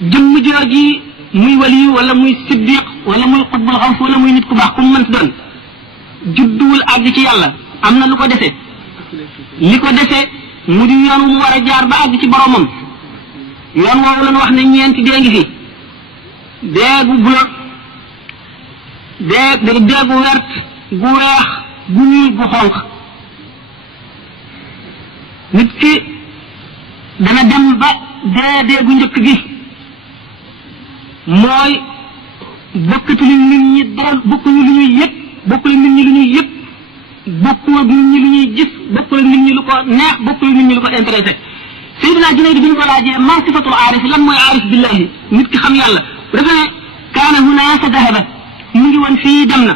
jëmm jooji muy waliyu wala muy siddiq wala muy xutbul xaws wala muy nit ku baax ku mu mënti doon judduwul àgg ci yàlla am na lu ko dese li ko dese mu di yoon wu mu war a jaar ba àgg ci boromam yoon woowu lañ wax ne ñeenti dee ngi fi dee gu bulo dee gu wert gu weex gu ñuul gu xonq nit ki dana dem ba dee gu njëkk gi mooy bokkatuñu nit ñi dara bokkuñu lu ñuy yëg bokkul nit ñi lu ñuy yëg bokkul nit ñi lu ñuy gis bokkul nit ñi lu ko neex bokkul nit ñi lu ko intéressé Seydina Junayd bi ñu ko laajee ma sifatul aarif lan mooy aarif billahi nit ki xam yàlla dafa ne kaana hunaaka dahaba mu ngi woon fii dem na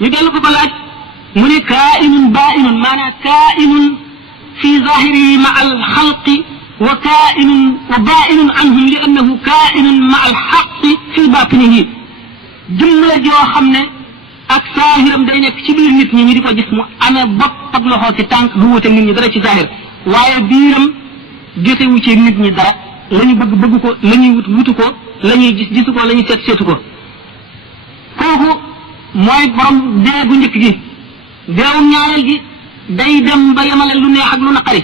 ñu dellu ko laaj mu ne kaa'inun baa'inun maanaam kaa'inun fi zahirihi ma al xalqi wa kaa'inun wa baa'inun anhum li annahu kaa'inun ma al xaqi fi baatinihi jëmm la joo xam ne ak saahiram day nekk ci biir nit ñi ñu di ko gis mu amee bopp ak loxo ci tànk du wute nit ñi dara ci saahir waaye biiram jotewu ci nit ñi dara la ñu bëgg ko la ñuy wutu ko la ñuy gisu ko la ñuy seetu ko kooku mooy borom dee gu njëkk gi deewum ñaareel gi day dem ba yemale lu neex ak lu naqari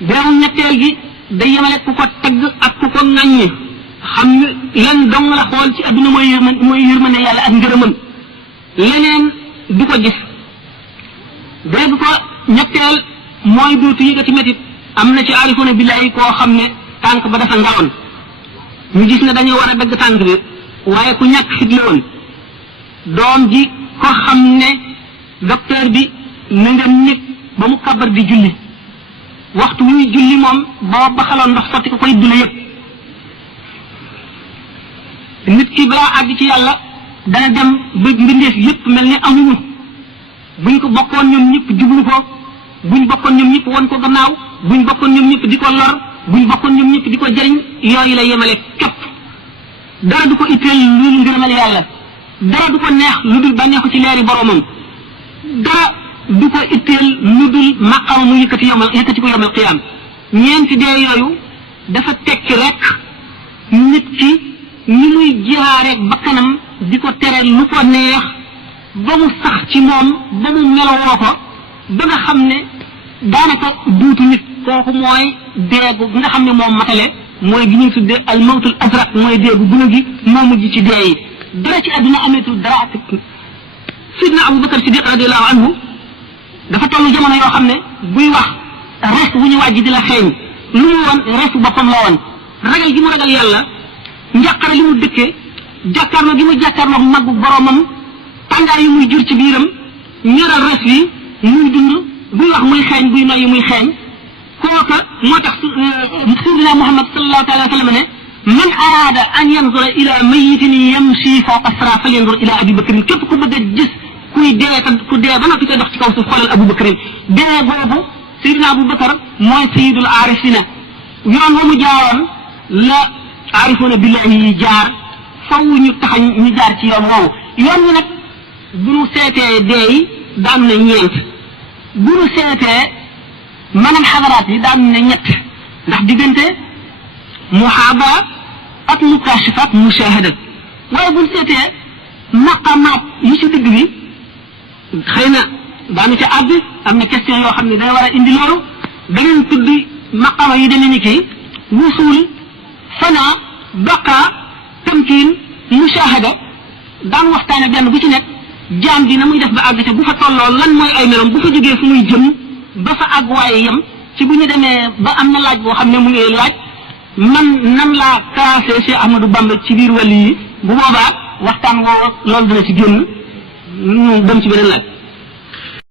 deewum ñetteel gi day yemale ku ko tagg ak ku ko ŋàññi xam nga lan dong la xool ci adduna mooy yërmande yàlla ak ngërëmam leneen du ko gis dee gu ko ñetteel mooy dootu yëgati métit am na ci aarifoona billahi koo xam ne tànk ba dafa ngawoon ñu gis ne dañoo war a dagg tànk bi waaye ku ñàkk fit la woon doom ji ko xam ne docteur bi na nga nit ba mu kabar di julli waxtu wu ñuy julli moom boo baxaloon ndox sotti ko koy dula yëpp nit ki balaa àgg ci yàlla dana dem ba mbindeef yëpp mel ni amuñu buñ ko bokkoon ñoom ñëpp jublu ko buñ bokkoon ñoom ñëpp won ko gannaaw buñ bokkoon ñoom ñëpp di ko lor buñ bokkoon ñoom ñëpp di ko jëriñ yooyu la yemale képp dara du ko itteel lu dul ngërëmal yàlla dara du ko neex lu dul bànneexu ci leeri boromam dara du ko itteel lu dul maqama mu yëkkati ko yomal qiyaam ñeenti dee yooyu dafa tekki rek nit ki ni muy jihaareeg bakkanam di ko tere lu ko neex ba mu sax ci moom ba mu melowoo ko ba nga xam ne daanaka duutu nit kooku mooy deegu nga xam ne moom matale mooy gi ñuy tuddee al mawtul azraq mooy deegu guna gi moo mujj ci dee yi dara ci àdduna ameetul dara ak sidna Abubakar Siddiq radiallahu anhu dafa toll jamono yoo xam ne buy wax res wu ñu wàjji di la xeeñ lu mu woon resu boppam la woon ragal gi mu ragal yàlla njàqare li mu dëkkee jàkkaarloo gi mu jàkkaarloo maggu boromam tàngaay yu muy jur ci biiram ñoral res yi muy dund buy wax muy xeeñ buy noyyi muy xeeñ kooka moo tax sayyidina Muhammad sallallahu alayhi wa sallam ne man araada an yanzura ila mayitin yamshi fawqa sara falyanzur ila Abi Bakrin képp ku bëgg a gis kuy dee ku dee ba noppi koy dox ci kaw suuf xoolal Abu Bakrin dee boobu sayyidina Abu Bakar mooy sayyidul aarifina yoon wa mu jaaroon la aarifoona billahi yi jaar faw ñu taxañ ñu jaar ci yoon woowu yoon wi nag bu ñu seetee dee yi daan na ñeent bu ñu seetee maanaam xadaraat yi daan na ñett ndax diggante muhaabara ak mukashafaat mushahada waaye bu ñu seetee maqamaat yi ci digg bi xëy na daanu ca àgg am na question yoo xam ne day war a indi loolu daneen tudd maqama yi demee ni kii wusul fanaa baqa tamkin mushahada daan waxtaane benn bu ci nekk jaam bi na muy def ba àgg ca bu fa tolloo lan mooy ay meloom bu fa jógee fu muy jëm ba fa àgg waaye yem ci bu ñu demee ba am na laaj boo xam ne mu ngi laaj man nan laa classé Cheikh Ahmadou Bamba ci biir wàll yi bu boobaa waxtaan woo loolu dina ci génn dem ci beneen laaj